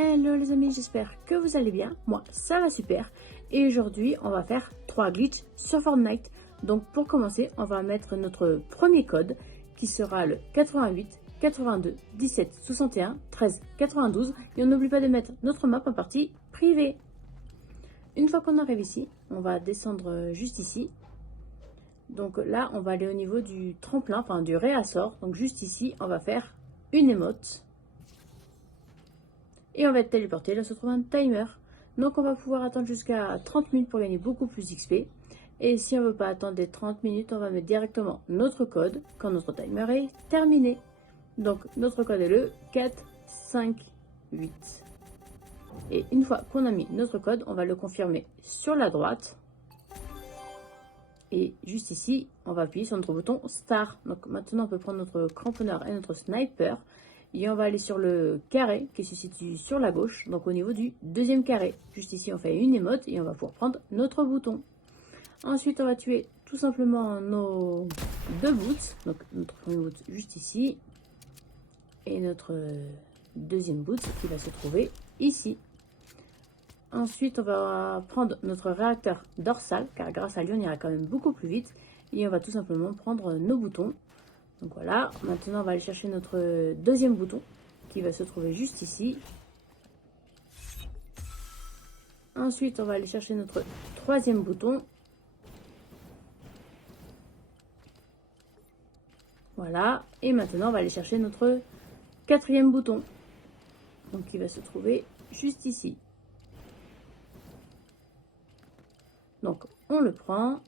Hello les amis, j'espère que vous allez bien. Moi, ça va super. Et aujourd'hui, on va faire 3 glitches sur Fortnite. Donc pour commencer, on va mettre notre premier code qui sera le 88 82 17 61 13 92. Et on n'oublie pas de mettre notre map en partie privée. Une fois qu'on arrive ici, on va descendre juste ici. Donc là, on va aller au niveau du tremplin, enfin du réassort. Donc juste ici, on va faire une émote. Et on va être téléporté. Là se trouve un timer. Donc on va pouvoir attendre jusqu'à 30 minutes pour gagner beaucoup plus d'XP. Et si on ne veut pas attendre les 30 minutes, on va mettre directement notre code quand notre timer est terminé. Donc notre code est le 458. Et une fois qu'on a mis notre code, on va le confirmer sur la droite. Et juste ici, on va appuyer sur notre bouton Start. Donc maintenant, on peut prendre notre cramponneur et notre sniper. Et on va aller sur le carré qui se situe sur la gauche, donc au niveau du deuxième carré. Juste ici, on fait une émote et on va pouvoir prendre notre bouton. Ensuite, on va tuer tout simplement nos deux boots. Donc notre premier boot juste ici. Et notre deuxième boot qui va se trouver ici. Ensuite, on va prendre notre réacteur dorsal, car grâce à lui, on ira quand même beaucoup plus vite. Et on va tout simplement prendre nos boutons. Donc voilà, maintenant on va aller chercher notre deuxième bouton qui va se trouver juste ici. Ensuite, on va aller chercher notre troisième bouton. Voilà, et maintenant on va aller chercher notre quatrième bouton. Donc qui va se trouver juste ici. Donc on le prend.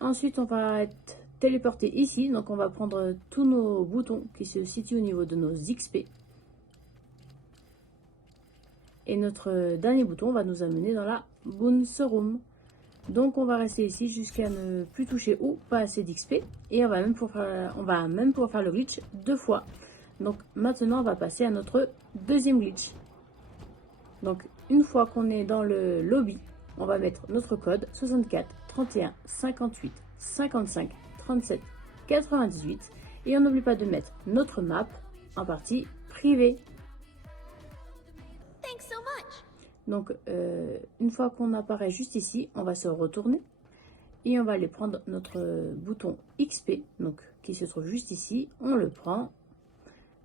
Ensuite, on va être téléporté ici, donc on va prendre tous nos boutons qui se situent au niveau de nos XP. Et notre dernier bouton va nous amener dans la Bounce Room. Donc on va rester ici jusqu'à ne plus toucher ou pas assez d'XP. Et on va même pouvoir faire le glitch 2 fois. Donc maintenant on va passer à notre deuxième glitch. Donc une fois qu'on est dans le lobby, on va mettre notre code 64 31 58 55 37 98 et on n'oublie pas de mettre notre map en partie privée. Thanks so much. Donc une fois qu'on apparaît juste ici, on va se retourner et on va aller prendre notre bouton XP, donc qui se trouve juste ici. On le prend.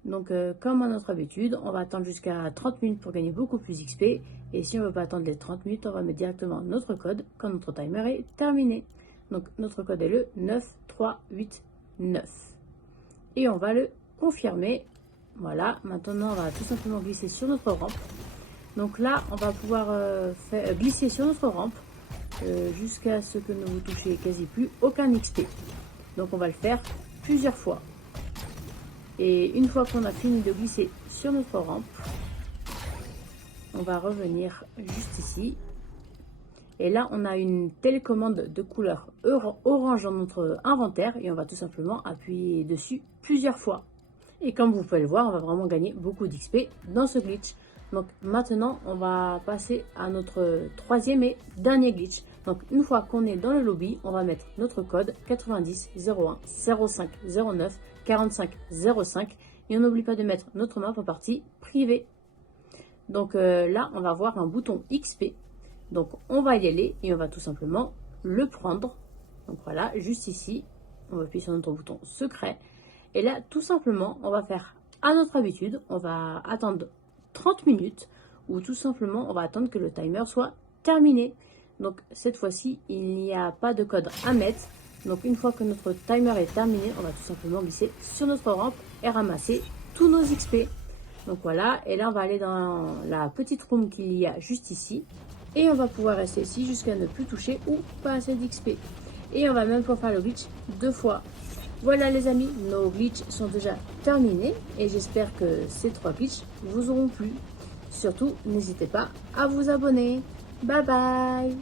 Donc comme à notre habitude, on va attendre jusqu'à 30 minutes pour gagner beaucoup plus d'XP. Et si on ne veut pas attendre les 30 minutes, on va mettre directement notre code quand notre timer est terminé. Donc notre code est le 9389. Et on va le confirmer. Voilà, maintenant on va tout simplement glisser sur notre rampe. Donc là, on va pouvoir glisser sur notre rampe jusqu'à ce que ne vous touchiez quasi plus aucun XP. Donc on va le faire plusieurs fois. Et une fois qu'on a fini de glisser sur notre rampe, on va revenir juste ici. Et là, on a une télécommande de couleur orange dans notre inventaire. Et on va tout simplement appuyer dessus plusieurs fois. Et comme vous pouvez le voir, on va vraiment gagner beaucoup d'XP dans ce glitch. Donc maintenant, on va passer à notre troisième et dernier glitch. Donc une fois qu'on est dans le lobby, on va mettre notre code 90 01 05 09 45 05. Et on n'oublie pas de mettre notre map en partie privée. Donc là, on va avoir un bouton XP. Donc on va y aller et on va tout simplement le prendre. Donc voilà, juste ici, on va appuyer sur notre bouton secret. Et là, tout simplement, on va faire à notre habitude. On va attendre 30 minutes ou tout simplement, on va attendre que le timer soit terminé. Donc cette fois-ci, il n'y a pas de code à mettre. Donc une fois que notre timer est terminé, on va tout simplement glisser sur notre rampe et ramasser tous nos XP. Donc voilà, et là on va aller dans la petite room qu'il y a juste ici. Et on va pouvoir rester ici jusqu'à ne plus toucher ou pas assez d'XP. Et on va même pouvoir faire le glitch 2 fois. Voilà les amis, nos glitches sont déjà terminés. Et j'espère que ces 3 glitches vous auront plu. Surtout, n'hésitez pas à vous abonner. Bye bye.